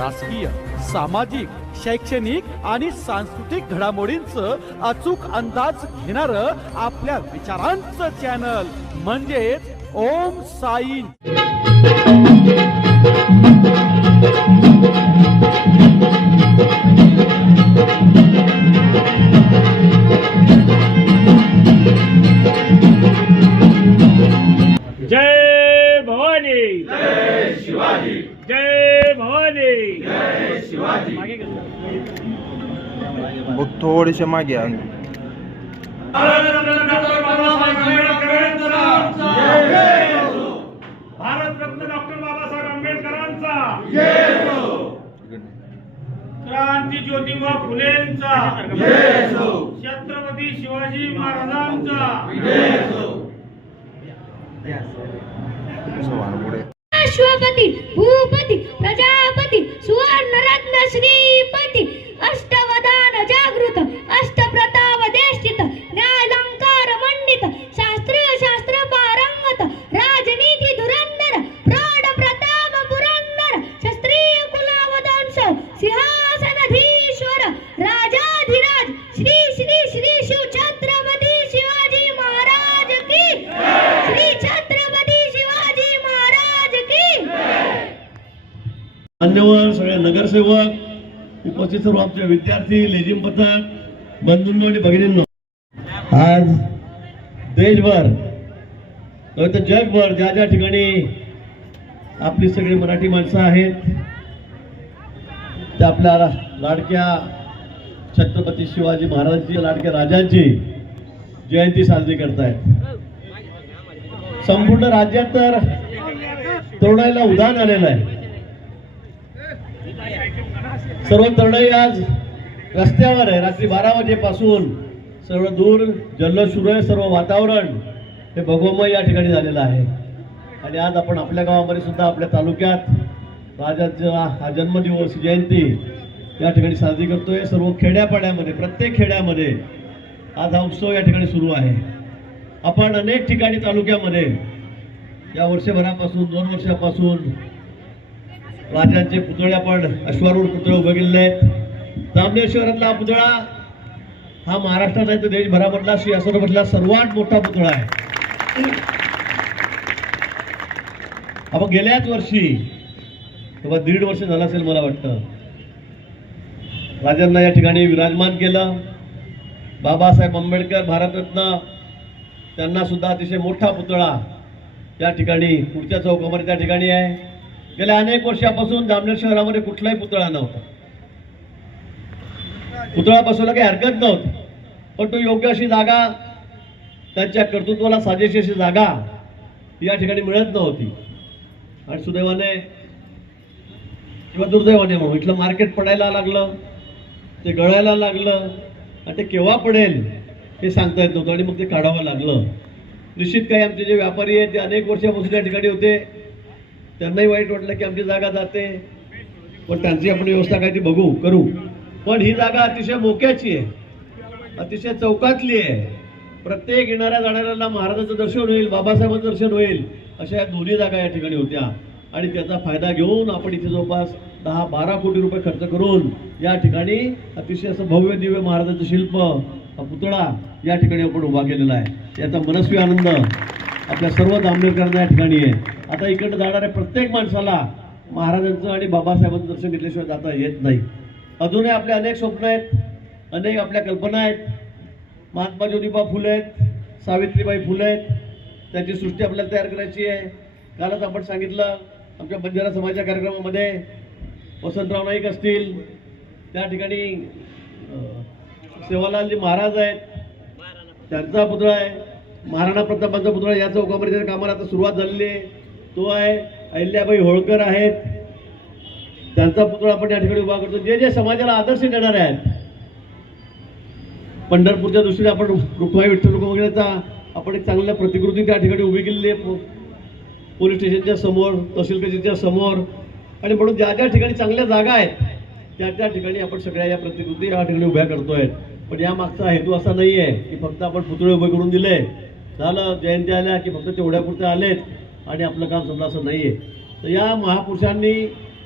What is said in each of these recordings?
राजकीय, सामाजिक, शैक्षणिक आणि सांस्कृतिक घडामोडींचं अचूक अंदाज घेणारं आपल्या विचारांचं चॅनल म्हणजेच ओम साई। जय भवानी, जय शिवाजी, जय भवानी, जय शिवाजी। थोडेसे मागे आण। भारतरत्न डॉक्टर बाबासाहेब आंबेडकरांचा जय हो, क्रांती ज्योतिबा फुलेंचा जय हो, छत्रपती शिवाजी महाराजांचा जय हो। अश्वपती, भूपती, प्रजापती, सुवर्णरत्न श्रीपती, अष्टवदान जागृत, अष्टप्रताप देष्टित, न्यायालंकार मंडित, शास्त्र पारंगत, राजनीती धुरंधर, प्रौढ प्रताप पुरंदर, क्षत्रिय कुलावतंश, सिंहासनाधीश्वर, राजाधिराज, श्री श्री श्री शिव छत्रपती शिवाजी महाराज की, श्री छत्रपती शिवाजी महाराज की। मान्यवर सगळे नगरसेवक, उपस्थित सर्व आमचे विद्यार्थी, लेझिम पथक, बंधूंनो आणि भगिनींनो, आज देशभर तर जगभर ज्या ज्या ठिकाणी आपली सगळी मराठी माणसं आहेत त्या आपल्या लाडक्या छत्रपती शिवाजी महाराजांची, लाडक्या राजांची जयंती साजरी करतायत। संपूर्ण राज्यात तर तरुणाईला उधाण आलेलं आहे। सर्व तरुणाई आज रस्त्यावर आहे। रात्री 12 वाजेपासून सर्व दूर जल्लोष सुरू आहे। सर्व वातावरण हे भगवमय या ठिकाणी झालेलं आहे। आणि आज आपण आपल्या गावामध्ये सुद्धा, आपल्या तालुक्यात राजाचा हा जन्मदिवस, जयंती या ठिकाणी साजरी करतोय। सर्व खेड्यापाड्यामध्ये, प्रत्येक खेड्यामध्ये आज हा उत्सव या ठिकाणी सुरू आहे। आपण अनेक ठिकाणी तालुक्यामध्ये या वर्षभरापासून, 2 वर्षापासून राजांचे पुतळे, आपण अश्वारूढ पुतळे उभे केलेले आहेत। जामनेर शहरातला हा पुतळा हा महाराष्ट्रात नाही तर देशभरामधला, श्री असोरमधला सर्वात मोठा पुतळा आहे। आपण गेल्याच वर्षी तेव्हा 1.5 वर्ष झालं असेल मला वाटतं, राजांना या ठिकाणी विराजमान केलं। बाबासाहेब आंबेडकर भारतरत्न, त्यांना सुद्धा अतिशय मोठा पुतळा त्या ठिकाणी पुढच्या चौकामध्ये त्या ठिकाणी आहे। गेल्या अनेक वर्षापासून जामनेर शहरामध्ये कुठलाही पुतळा नव्हता। पुतळा बसवला काही हरकत नव्हती, पण तो योग्य अशी जागा, त्यांच्या कर्तृत्वाला साजेशी अशी जागा या ठिकाणी मिळत नव्हती। आणि सुदैवाने किंवा दुर्दैवाने म्हणून इथलं मार्केट पडायला लागलं, ते गळायला लागलं, आणि ते केव्हा पडेल हे सांगता येत नव्हतं, आणि मग ते काढावं लागलं। निश्चित काही आमचे जे व्यापारी आहेत ते अनेक वर्षापासून त्या ठिकाणी होते, त्यांनाही वाईट वाटलं की आमची जागा जाते, पण त्यांची आपण व्यवस्था काय ती करू। पण ही जागा अतिशय मोक्याची आहे, अतिशय चौकातली आहे। प्रत्येक येणाऱ्या जाणाऱ्याला महाराजांचं दर्शन होईल, बाबासाहेबांचं दर्शन होईल, अशा या दोन्ही जागा या ठिकाणी होत्या। आणि त्याचा फायदा घेऊन आपण इथे जवळपास 10-12 कोटी रुपये खर्च करून या ठिकाणी अतिशय असं भव्य दिव्य महाराजांचं शिल्प, हा पुतळा या ठिकाणी आपण उभा केलेला आहे। याचा मनस्वी आनंद आपल्या सर्व जामनेरकरांना या ठिकाणी आहे। आता इकडे जाणाऱ्या प्रत्येक माणसाला महाराजांचं आणि बाबासाहेबांचं दर्शन घेतल्याशिवाय जाता येत नाही। अजूनही आपले अनेक स्वप्न आहेत, अनेक आपल्या कल्पना आहेत। महात्मा ज्योतिबा फुले आहेत, सावित्रीबाई फुले आहेत, त्याची सृष्टी आपल्याला तयार करायची आहे। कालच आपण सांगितलं आमच्या बंजारा समाजाच्या कार्यक्रमामध्ये वसंतराव नाईक असतील, त्या ठिकाणी सेवालालजी महाराज आहेत, त्यांचा पुतळा आहे। महाराणा प्रतापांचा पुतळा या चौकामध्ये त्याच्या कामाला आता सुरुवात झालेली आहे, तो आहे। अहिल्याबाई होळकर आहेत, त्यांचा पुतळा आपण या ठिकाणी उभा करतो। जे जे समाजाला आदर्श देणारे आहेत, पंढरपूरच्या दृष्टीने आपण रुक्माई विठ्ठल रुक्माईचा आपण एक चांगल्या प्रतिकृती त्या ठिकाणी उभी केलेली आहे, पोलीस स्टेशनच्या समोर, तहसील कचेरीच्या समोर। आणि म्हणून ज्या ज्या ठिकाणी चांगल्या जागा आहेत त्या त्या ठिकाणी आपण सगळ्या या प्रतिकृती या ठिकाणी उभ्या करतोय। पण या मागचा हेतू असा नाही आहे की फक्त आपण पुतळे उभे करून दिले, झालं जयंती आल्या की फक्त तेवढ्यापुरते आलेत आणि आपलं काम संपलं, असं नाही आहे। तर या महापुरुषांनी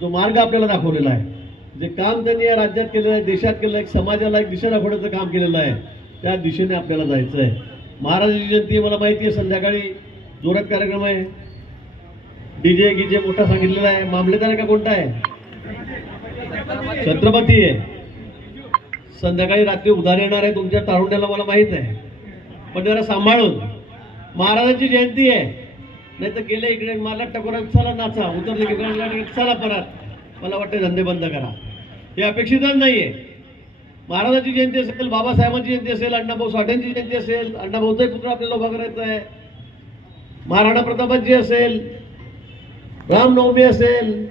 जो मार्ग आपल्याला दाखवलेला आहे, जे काम त्यांनी या राज्यात केलेलं आहे, देशात केलेलं आहे, एक समाजाला एक दिशा दाखवण्याचं काम केलेलं आहे, त्या दिशेने आपल्याला जायचं आहे. महाराजांची जयंती मला माहिती आहे, संध्याकाळी जोरात कार्यक्रम आहे, डीजे गिजे मोठा सांगितलेला आहे. मामलेदार आहे का कोणता आहे? छत्रपती आहे. संध्याकाळी रात्री उधार येणार आहे तुमच्या तारुण्याला मला माहित आहे, पण जरा सांभाळून. महाराजांची जयंती आहे, नाही तर गेले इकडे मला टकोरा चला नाचा, उतरले इकडे चला परत. मला वाटतं धंदे बंद करा, हे अपेक्षितच नाहीये. महाराजांची जयंती असेल, बाबासाहेबांची जयंती असेल, अण्णाभाऊ साठेंची जयंती असेल, अण्णाभाऊचाही पुत्र आपल्याला उभा करायचा आहे, महाराणा प्रतापांची असेल, रामनवमी असेल,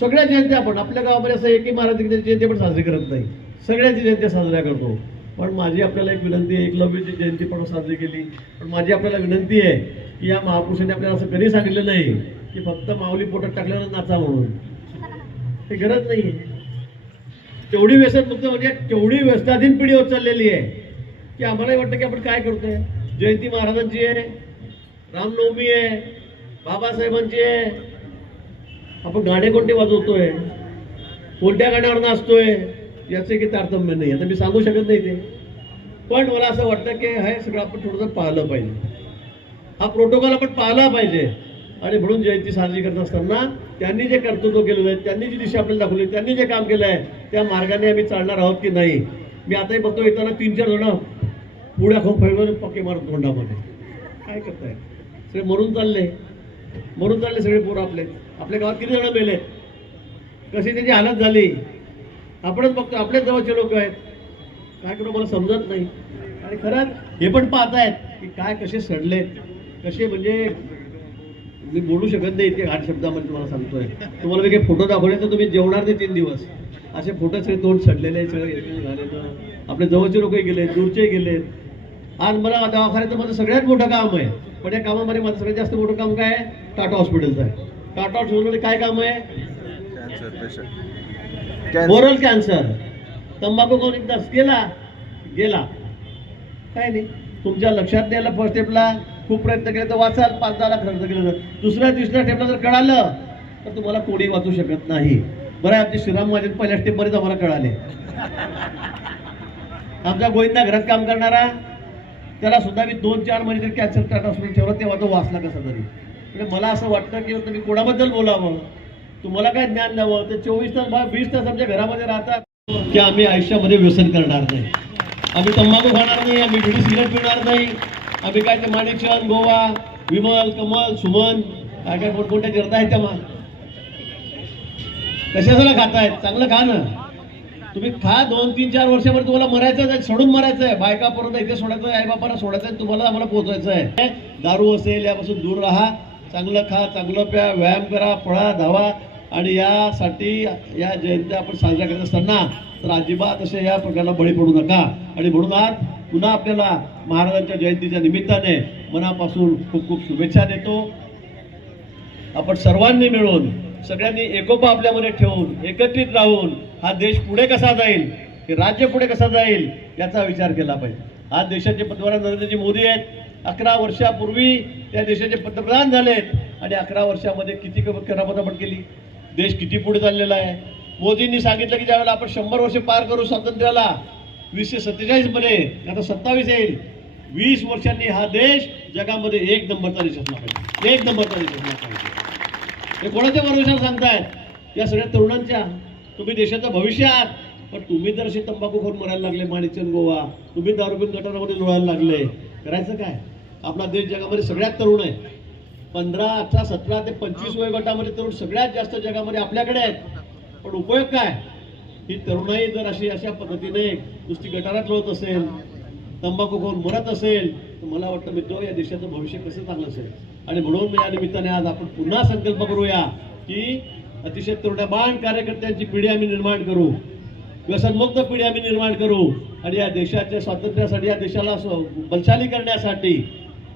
सगळ्या जयंत्या आपण आपल्या गावामध्ये असं एकही महाराजांची जयंती आपण साजरी करत नाही, सगळ्याची जयंत्या साजऱ्या करतो. पण माझी आपल्याला एक विनंती आहे, एकलव्याची जयंती पण साजरी केली, पण माझी आपल्याला विनंती आहे की या महापुरुषांनी आपल्याला असं कधी सांगितलं नाही की फक्त माऊली पोटात टाकल्यावर नाचा म्हणून, हे गरज नाही. तेवढी व्यसनमुक्त म्हणजे तेवढी व्यसनाधीन पिढी होत चाललेली आहे की आम्हालाही वाटतं की आपण काय करतोय. जयंती महाराजांची आहे, रामनवमी आहे, बाबासाहेबांची आहे, आपण गाणे कोणते वाजवतोय, कोणत्या गाण्यावर नाचतोय, याचे की तारतम्य नाही. आता मी सांगू शकत नाही ते, पण मला असं वाटतं की हे सगळं आपण थोडंसं पाहिलं पाहिजे, हा प्रोटोकॉल आपण पाहिला पाहिजे. आणि म्हणून जयंती साजरी करत असताना त्यांनी जे कर्तृत्व केलेलं आहे, त्यांनी जी दिशा आपल्याला दाखवली, त्यांनी जे काम केलं आहे, त्या मार्गाने आम्ही चालणार आहोत की नाही. मी आताही बघतो येताना 3-4 जण पुढ्या खूप फैलून पक्के मारत तोंडामध्ये, काय करताय, सगळे मरून चालले सगळे पोरं आपले. आपल्या गावात किती जण मेले, कशी त्याची हालत झाली, आपणच बघतो. आपल्याच जवळचे लोक आहेत, काय करू मला समजत नाही. आणि खरंच हे पण पाहतायत की काय कसे सडलेत, कसे, म्हणजे मी बोलू शकत नाही इतके घाट शब्दामध्ये तुम्हाला सांगतोय. तुम्हाला मी काही फोटो दाखवले तर तुम्ही जेवणार नाही 3 दिवस. असे फोटो सगळे तोंड सडलेले, सगळे झाले. आपले जवळचे लोकही गेले, दूरचे गेलेत. आज मला दवाखान्याचं माझं सगळ्यात मोठं काम आहे, पण या कामामध्ये माझं सगळ्यात जास्त मोठं काम काय आहे, टाटा हॉस्पिटलचं आहे. टाटा हॉस्पिटलमध्ये काय काम आहे, ओरल कॅन्सर. तंबाखू कोण एकदा गेला काय नाही. तुमच्या लक्षात द्यायला फर्स्ट स्टेपला खूप प्रयत्न केले तर वाचाल, 5-10 लाख खर्च केलं तर दुसऱ्या तिसऱ्या स्टेपला जर कळालं तर तुम्हाला कोणी वाचू शकत नाही. बरं, आमचे श्रीराम महाजन पहिल्या स्टेपमध्येच आम्हाला कळाले. आमचा गोविंदा घरात काम करणारा, त्याला सुद्धा मी 2-4 महिने तरी कॅन्सर टाटा हॉस्पिटल ठेवलं, तेव्हा तो वाचला कसा तरी. म्हणजे मला असं वाटतं की तुम्ही कोणाबद्दल बोलावं, तुम्हाला काय ज्ञान द्यावं. ते 24 तास 20 तास आमच्या घरामध्ये राहतात की आम्ही आयुष्यामध्ये व्यसन करणार नाही, आम्ही तंबाखू खाणार नाही, आम्ही बिडी सिगरेट पिणार नाही, आम्ही काय ते माणिकचंद, गोवा, विमल, कमल, सुमन, काय काय कोणकोणत्या करता आहेत त्या कशाला खातायत. चांगलं खा ना तुम्ही, खा. 2-3-4 वर्षामध्ये तुम्हाला मरायचं आहे, सोडून मरायचं आहे. बायका परत इथे सोडायचं आहे, आईबापाला सोडायचं आहे, तुम्हाला आम्हाला पोहोचायचं आहे. दारू असेल यापासून दूर राहा, चांगलं खा, चांगलं प्या, व्यायाम करा, पळा, धावा. आणि यासाठी या जयंत्या आपण साजऱ्या करत असताना तर अजिबात असे या प्रकाराला बळी पडू नका. आणि म्हणून आज पुन्हा आपल्याला महाराजांच्या जयंतीच्या निमित्ताने मनापासून खूप खूप शुभेच्छा देतो. आपण सर्वांनी मिळून, सगळ्यांनी एकोपा आपल्यामध्ये ठेवून, एकत्रित राहून हा देश पुढे कसा जाईल, हे राज्य पुढे कसा जाईल याचा विचार केला पाहिजे. आज देशाचे पंतप्रधान नरेंद्रजी मोदी आहेत. 11 वर्षापूर्वी त्या देशाचे पंतप्रधान झालेत आणि 11 वर्षामध्ये किती करामत आपण केली, देश किती पुढे चाललेला आहे. मोदींनी सांगितलं की ज्यावेळेला आपण 100 वर्ष पार करू स्वातंत्र्याला 1947 मध्ये, आता 27 येईल, 20 वर्षांनी हा देश जगामध्ये 1 नंबरचा देश असला पाहिजे, 1 नंबरचा देश असला पाहिजे. हे कोणाच्या भरोशावर सांगतायत, या सगळ्या तरुणांच्या. तुम्ही देशाचं भविष्य आहात, पण तुम्ही जर असे तंबाखू खाऊन मरायला लागले, माणिकचंद, गोवा, तुम्ही दारू पिऊन गटारामध्ये लोळायला लागले, करायचं काय. आपला देश जगामध्ये सगळ्यात तरुण आहे. 15, 18, 17 ते 25 वयोगटामध्ये तरुण सगळ्यात जास्त जगामध्ये आपल्याकडे आहेत. पण उपयोग काय, ही तरुणाई जर अशा पद्धतीने नुसती गटारात लोळत असेल, तंबाखू खाऊन मरत असेल, तर मला वाटतं मित्र या देशाचं भविष्य कसं चांगलं असेल. आणि म्हणून या निमित्ताने आज आपण पुन्हा संकल्प करूया की अतिशय तरुणबाण कार्यकर्त्यांची पिढी आम्ही निर्माण करू, व्यसनमुक्त पिढी आम्ही निर्माण करू. आणि या देशाच्या स्वातंत्र्यासाठी, या देशाला बलशाली करण्यासाठी,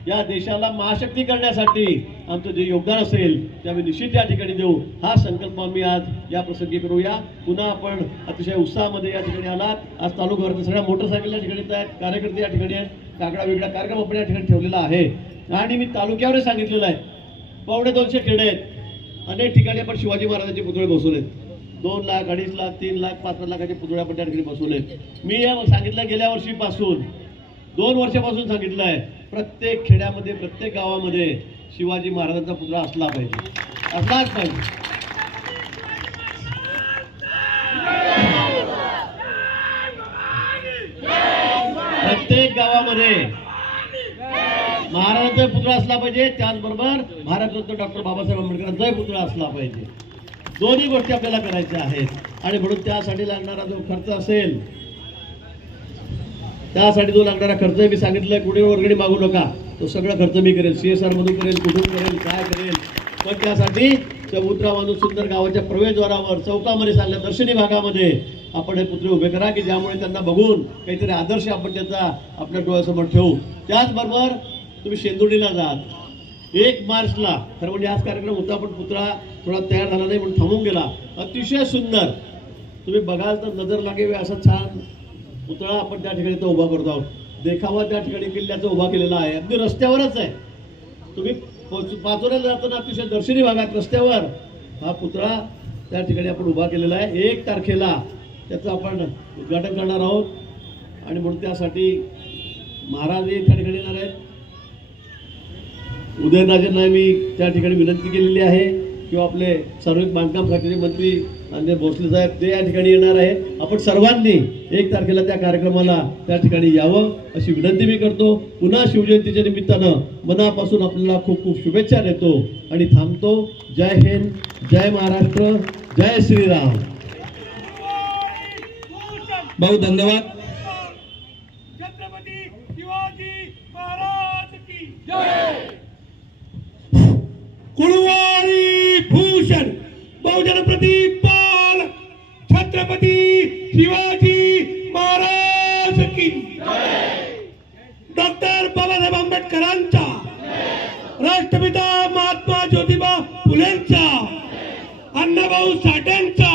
या देशाला महाशक्ती करण्यासाठी आमचं जे योगदान असेल ते आम्ही निश्चित या ठिकाणी देऊ. हा संकल्प आम्ही आज या प्रसंगी करूया. पुन्हा आपण अतिशय उत्साहामध्ये या ठिकाणी आलात. आज तालुक्यावर सगळ्या मोटरसायकल या ठिकाणी आहेत, कार्यकर्ते या ठिकाणी आहेत, कागडा वेगळा कार्यक्रम आपण या ठिकाणी ठेवलेला आहे. आणि मी तालुक्यावर सांगितलेलं आहे, 250 खेडे आहेत, अनेक ठिकाणी आपण शिवाजी महाराजांचे पुतळे बसवलेत. 2 लाख, 2.5 लाख, 3 लाख, 5 लाखाचे पुतळे आपण त्या ठिकाणी बसवले. मी सांगितलं गेल्या वर्षीपासून 2 वर्षापासून सांगितलंय, प्रत्येक खेड्यामध्ये प्रत्येक गावामध्ये शिवाजी महाराजांचा पुतळा असला पाहिजे, असलाच पाहिजे. प्रत्येक गावामध्ये महाराजांचा पुतळा असला पाहिजे, त्याचबरोबर भारतरत्न डॉक्टर बाबासाहेब आंबेडकरांचाही पुतळा असला पाहिजे. दोन्ही गोष्टी आपल्याला करायच्या आहेत. आणि म्हणून त्यासाठी लागणारा जो खर्च असेल, त्यासाठी जो लागणारा खर्च मी सांगितलं, कुठे वर्गणी मागू नका, तो सगळा खर्च मी करेल, CSR मधून करेल, कुठून करेल, काय करेल. पण त्यासाठी चबुतरा बांधून सुंदर गावाच्या प्रवेशद्वारावर, चौकामध्ये चांगल्या दर्शनी भागामध्ये आपण हे पुतळे उभे करा, की ज्यामुळे त्यांना बघून काहीतरी आदर्श आपण त्याचा आपल्या डोळ्यासमोर ठेवू. त्याचबरोबर तुम्ही शेंदुर्डीला जात 1 मार्चला, खरं म्हणजे आज कार्यक्रम होता पण पुतळा थोडा तयार झाला नाही म्हणून थांबून गेला. अतिशय सुंदर, तुम्ही बघाल तर नजर लागेल असा छान पुतळा आपण त्या ठिकाणी तो उभा करतो आहोत. देखावा त्या ठिकाणी किल्ल्याचा उभा केलेला आहे, अगदी रस्त्यावरच आहे. तुम्ही पाचोऱ्याला जाताना अतिशय दर्शनी भागात रस्त्यावर हा पुतळा त्या ठिकाणी आपण उभा केलेला आहे. 1 तारखेला त्याचं आपण उद्घाटन करणार आहोत. आणि म्हणून त्यासाठी महाराजही त्या ठिकाणी येणार आहेत. उदयनराजेंना मी त्या ठिकाणी विनंती केलेली आहे, किंवा आपले सार्वजनिक बांधकाम खात्याचे मंत्री नांदेड भोसले साहेब ते या ठिकाणी येणार आहे. आपण सर्वांनी 1 तारखेला त्या कार्यक्रमाला त्या ठिकाणी यावं अशी विनंती मी करतो. पुन्हा शिवजयंतीच्या निमित्तानं मनापासून आपल्याला खूप खूप शुभेच्छा देतो आणि थांबतो. जय हिंद, जय महाराष्ट्र, जय श्रीराम. भाऊ धन्यवाद. छत्रपती शिवाजी महाराज की जय. कुळवारी भूषण बहुजन प्रतिपाल छत्रपती शिवाजी महाराज की, डॉक्टर बाबासाहेब आंबेडकरांचा, राष्ट्रपिता महात्मा ज्योतिबा फुलेंचा, अण्णाभाऊ साठेंचा,